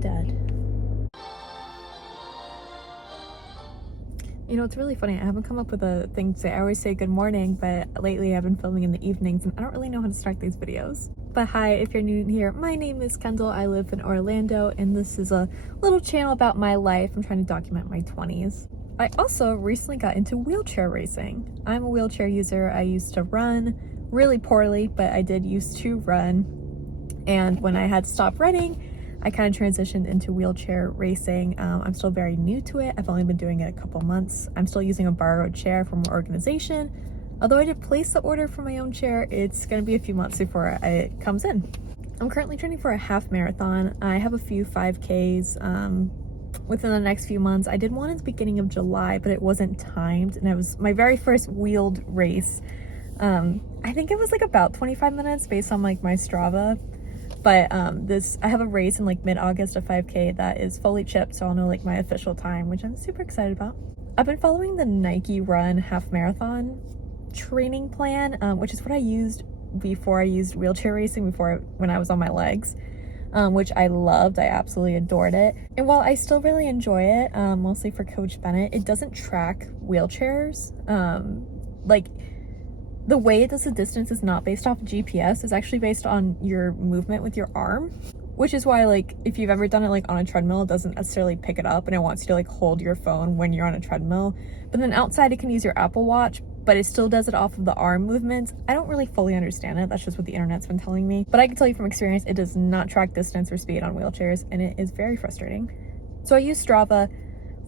dead. You know, it's really funny. I haven't come up with a thing to say. I always say good morning, but lately I've been filming in the evenings and I don't really know how to start these videos. But hi, if you're new here, my name is Kendall. I live in Orlando and this is a little channel about my life. I'm trying to document my 20s. I also recently got into wheelchair racing. I'm a wheelchair user. I used to run really poorly, but I did used to run. And when I had to stop running, I kind of transitioned into wheelchair racing. I'm still very new to it. I've only been doing it a couple months. I'm still using a borrowed chair from an organization. Although I did place the order for my own chair, it's gonna be a few months before it comes in. I'm currently training for a half marathon. I have a few 5Ks within the next few months. I did one at the beginning of July, but it wasn't timed, and it was my very first wheeled race. I think it was like about 25 minutes based on like my Strava. But I have a race in like mid-August, a 5K that is fully chipped, so I'll know like my official time, which I'm super excited about. I've been following the Nike Run half marathon training plan, which is what I used before I used wheelchair racing, when I was on my legs, which I loved. I absolutely adored it. And while I still really enjoy it, mostly for Coach Bennett, it doesn't track wheelchairs. Like, the way it does the distance is not based off of GPS. It's actually based on your movement with your arm, which is why, like, if you've ever done it like on a treadmill, it doesn't necessarily pick it up and it wants you to like hold your phone when you're on a treadmill. But then outside it can use your Apple Watch, but it still does it off of the arm movements. I don't really fully understand it. That's just what the internet's been telling me. But I can tell you from experience, it does not track distance or speed on wheelchairs, and it is very frustrating. So I use Strava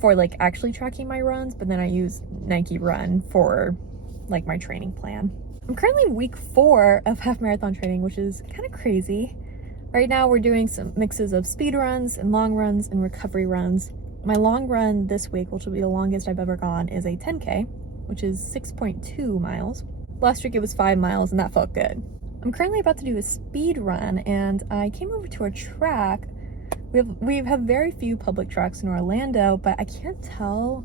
for like actually tracking my runs, but then I use Nike Run for like my training plan. I'm currently week 4 of half marathon training, which is kind of crazy. Right now we're doing some mixes of speed runs and long runs and recovery runs. My long run this week, which will be the longest I've ever gone, is a 10K, which is 6.2 miles. Last week it was 5 miles and that felt good. I'm currently about to do a speed run and I came over to a track. We have very few public tracks in Orlando, but I can't tell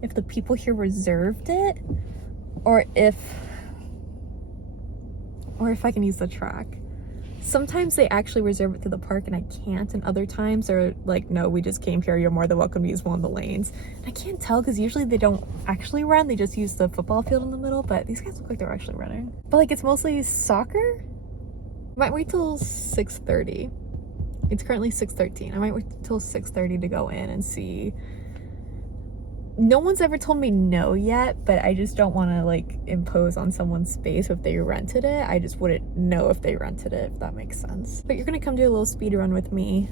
if the people here reserved it or if I can use the track. Sometimes they actually reserve it to the park and I can't, and other times they're like, no, we just came here, you're more than welcome to use one of the lanes. And I can't tell because usually they don't actually run, they just use the football field in the middle, but these guys look like they're actually running. But like, it's mostly soccer. I might wait till 6:30. It's currently 6:13. I might wait till 6:30 to go in and see. No one's ever told me no yet, but I just don't want to like impose on someone's space if they rented it. I just wouldn't know if they rented it, if that makes sense. But you're gonna come do a little speed run with me.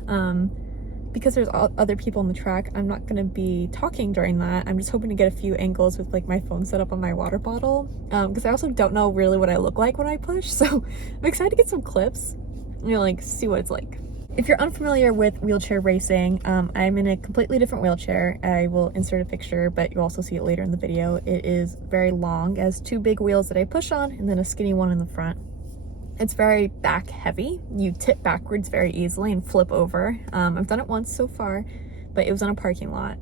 Because there's other people on the track, I'm not gonna be talking during that. I'm just hoping to get a few angles with like my phone set up on my water bottle. Because I also don't know really what I look like when I push, so I'm excited to get some clips, you know, like see what it's like. If you're unfamiliar with wheelchair racing, I'm in a completely different wheelchair. I will insert a picture, but you'll also see it later in the video. It is very long, it has 2 big wheels that I push on and then a skinny one in the front. It's very back heavy. You tip backwards very easily and flip over. I've done it once so far, but it was in a parking lot.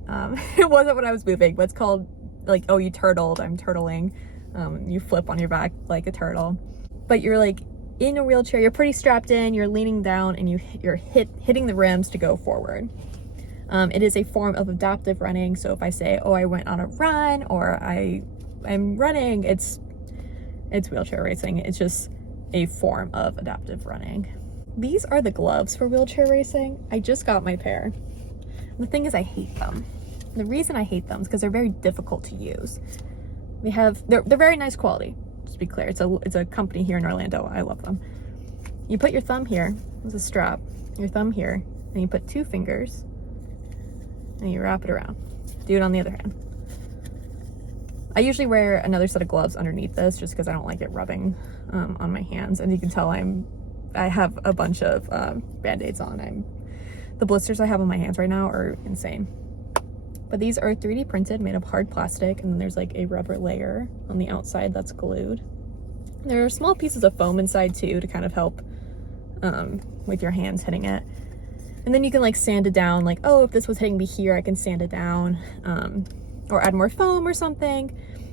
It wasn't when I was moving, but it's called like, oh, you turtled, I'm turtling. You flip on your back like a turtle. But you're like, in a wheelchair, you're pretty strapped in, you're leaning down, and you're hitting the rims to go forward. It is a form of adaptive running, so if I say, oh, I went on a run, or I'm running, it's wheelchair racing. It's just a form of adaptive running. These are the gloves for wheelchair racing. I just got my pair. The thing is, I hate them. The reason I hate them is because they're very difficult to use. They're very nice quality. To be clear, it's a company here in Orlando. I love them. You put your thumb here, there's a strap, your thumb here, and you put 2 fingers and you wrap it around. Do it on the other hand. I usually wear another set of gloves underneath this just because I don't like it rubbing on my hands, and you can tell I have a bunch of band-aids on. The blisters I have on my hands right now are insane. But these are 3D printed, made of hard plastic, and then there's like a rubber layer on the outside that's glued. There are small pieces of foam inside too to kind of help with your hands hitting it. And then you can like sand it down, like, oh, if this was hitting me here, I can sand it down, or add more foam or something.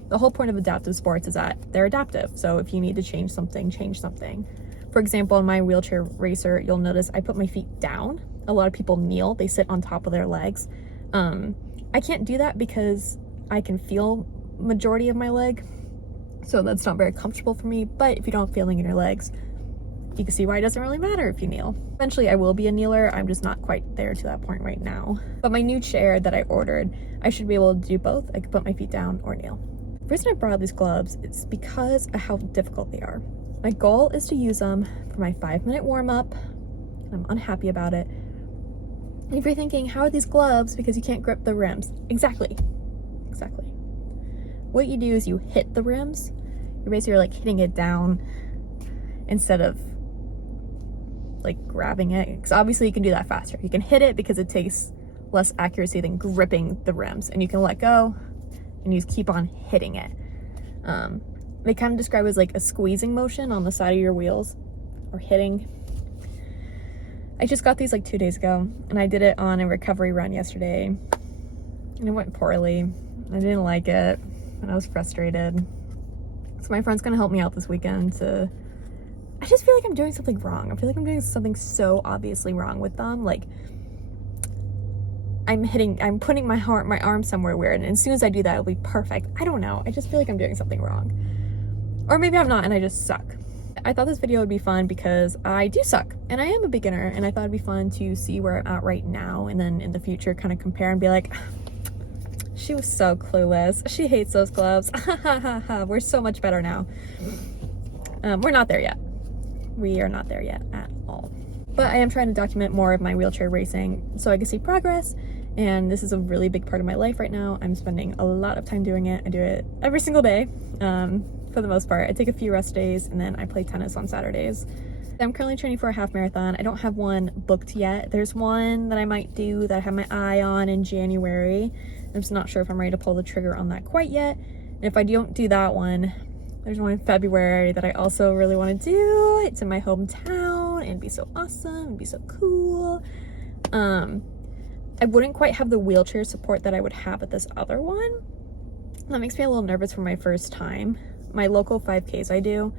The whole point of adaptive sports is that they're adaptive. So if you need to change something, change something. For example, in my wheelchair racer, you'll notice I put my feet down a lot of people kneel, they sit on top of their legs. I can't do that because I can feel majority of my leg, so that's not very comfortable for me. But if you don't have feeling in your legs, you can see why it doesn't really matter if you kneel. Eventually I will be a kneeler, I'm just not quite there to that point right now. But my new chair that I ordered, I should be able to do both. I could put my feet down or kneel. The reason I brought these gloves is because of how difficult they are. My goal is to use them for my 5-minute warm-up, and I'm unhappy about it. And if you're thinking, how are these gloves because you can't grip the rims? Exactly. What you do is you hit the rims. You're basically like hitting it down instead of like grabbing it, because obviously you can do that faster. You can hit it because it takes less accuracy than gripping the rims, and you can let go and you just keep on hitting it. They kind of describe it as like a squeezing motion on the side of your wheels, or hitting. I just got these like 2 days ago, and I did it on a recovery run yesterday, and it went poorly. I didn't like it, and I was frustrated. So my friend's gonna help me out this weekend to, I just feel like I'm doing something wrong. I feel like I'm doing something so obviously wrong with them. Like, I'm putting my arm somewhere weird, and as soon as I do that, it'll be perfect. I don't know. I just feel like I'm doing something wrong. Or maybe I'm not, and I just suck. I thought this video would be fun because I do suck, and I am a beginner, and I thought it'd be fun to see where I'm at right now, and then in the future kind of compare and be like, she was so clueless. She hates those gloves. We're so much better now. We're not there yet. We are not there yet at all. But I am trying to document more of my wheelchair racing so I can see progress, and this is a really big part of my life right now. I'm spending a lot of time doing it. I do it every single day, for the most part. I take a few rest days, and then I play tennis on Saturdays. I'm currently training for a half marathon. I don't have one booked yet. There's one that I might do that I have my eye on in January. I'm just not sure if I'm ready to pull the trigger on that quite yet. And if I don't do that one, there's one in February that I also really want to do. It's in my hometown, and it'd be so awesome, it'd be so cool. I wouldn't quite have the wheelchair support that I would have at this other one. That makes me a little nervous for my first time. My local 5Ks I do,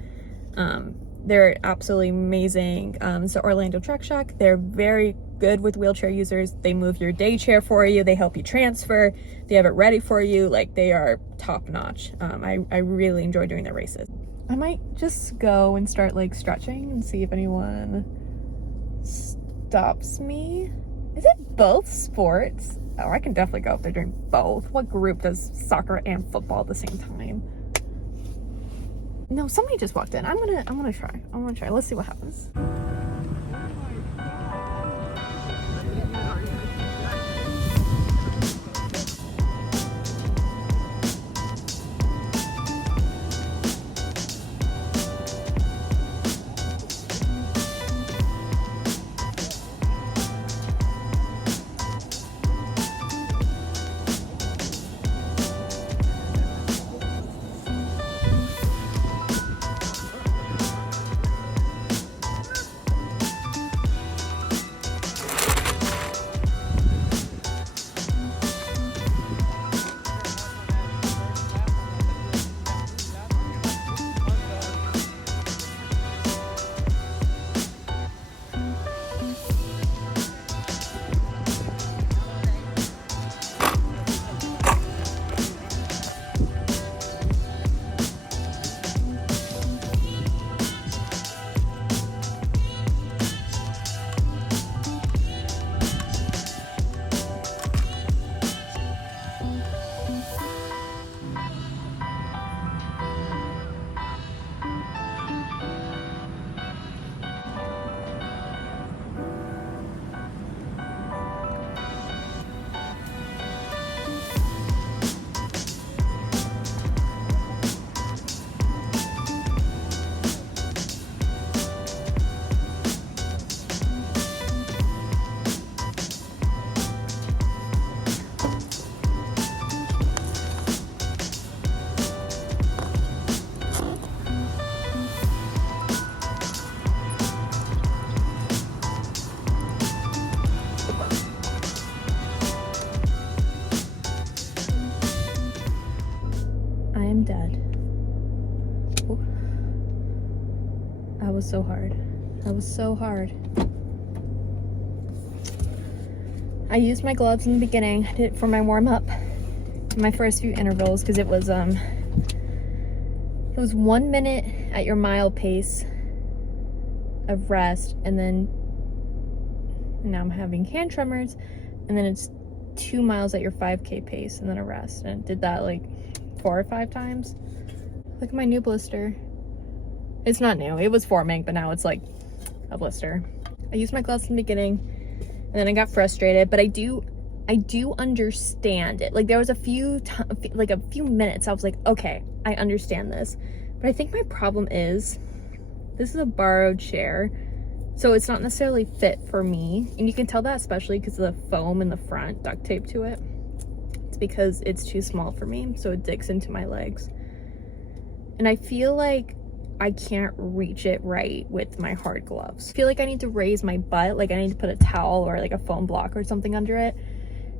they're absolutely amazing. So Orlando Track Shack, they're very good with wheelchair users. They move your day chair for you, they help you transfer, they have it ready for you. Like, they are top notch. I really enjoy doing their races. I might just go and start like stretching and see if anyone stops me. Is it both sports? Oh, I can definitely go if they're doing both. What group does soccer and football at the same time? No, somebody just walked in. I'm gonna try. Let's see what happens. Dead. Oh. That was so hard. That was so hard. I used my gloves in the beginning. I did it for my warm-up, my first few intervals, because it was 1 minute at your mile pace of rest, and now I'm having hand tremors, and then it's 2 miles at your 5K pace and then a rest. And I did that like 4 or 5 times. Look at my new blister. It's not new, it was forming, but now it's like a blister. I used my gloves in the beginning and then I got frustrated, but I do understand it. Like there was a few minutes I was like, okay, I understand this. But I think my problem is this is a borrowed chair, so it's not necessarily fit for me. And you can tell that especially because of the foam in the front duct tape to it. It's because it's too small for me, so it digs into my legs. And I feel like I can't reach it right with my hard gloves. I feel like I need to raise my butt, like I need to put a towel or like a foam block or something under it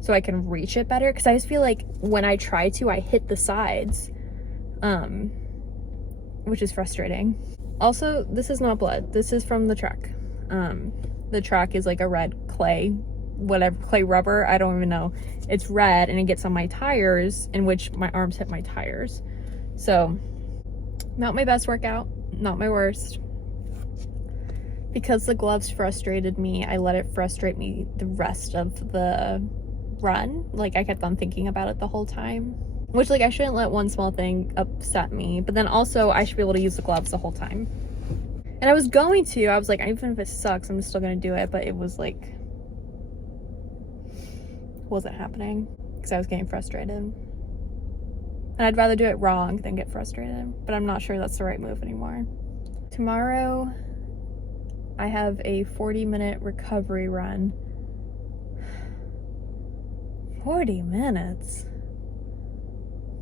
so I can reach it better. Because I just feel like when I try to, I hit the sides, which is frustrating. Also, this is not blood. This is from the track. The track is like a red clay, whatever, clay rubber, I don't even know. It's red and it gets on my tires, in which my arms hit my tires. So, not my best workout, not my worst. Because the gloves frustrated me, I let it frustrate me the rest of the run. Like, I kept on thinking about it the whole time. Which, like, I shouldn't let one small thing upset me, but then also I should be able to use the gloves the whole time. And I was going to, I was like, even if it sucks, I'm still gonna do it, but it was like, wasn't happening because I was getting frustrated. And I'd rather do it wrong than get frustrated, but I'm not sure that's the right move anymore. Tomorrow, I have a 40-minute recovery run. 40 minutes?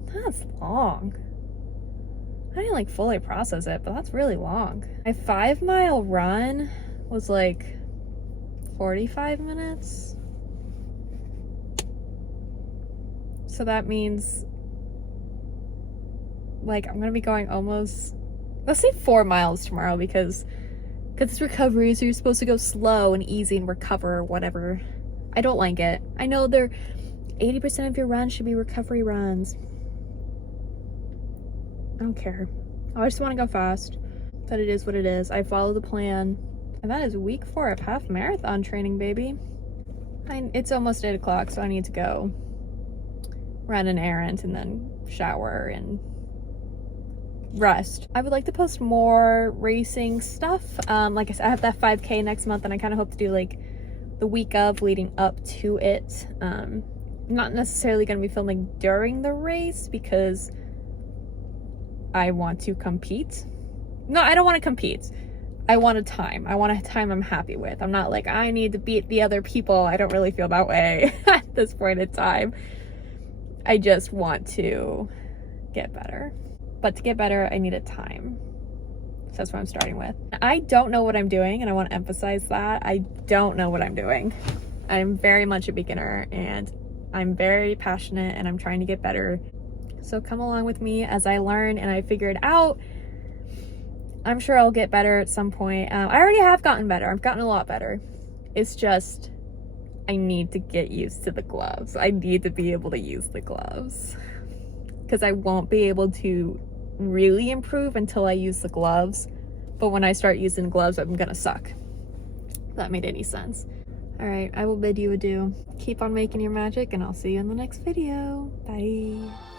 That's long. I didn't like fully process it, but that's really long. My 5-mile run was like 45 minutes. So that means like I'm gonna be going almost, let's say 4 miles tomorrow, because it's recovery, so you're supposed to go slow and easy and recover or whatever. I don't like it. I know 80% of your runs should be recovery runs. I don't care. I just want to go fast. But it is what it is. I follow the plan. And that is week 4 of half marathon training, baby. It's almost 8 o'clock, so I need to go run an errand and then shower and rest. I would like to post more racing stuff. Like I said, I have that 5K next month, and I kind of hope to do like the week of leading up to it. Not necessarily going to be filming during the race because I want to compete. No, I don't want to compete. I want a time. I want a time I'm happy with. I'm not like, I need to beat the other people. I don't really feel that way at this point in time. I just want to get better. But to get better, I need a time. So that's what I'm starting with. I don't know what I'm doing, and I want to emphasize that. I don't know what I'm doing. I'm very much a beginner, and I'm very passionate, and I'm trying to get better. So come along with me as I learn and I figure it out. I'm sure I'll get better at some point. I already have gotten better. I've gotten a lot better. It's just, I need to get used to the gloves. I need to be able to use the gloves. Because I won't be able to really improve until I use the gloves. But when I start using gloves, I'm gonna suck. If that made any sense. Alright, I will bid you adieu. Keep on making your magic, and I'll see you in the next video. Bye.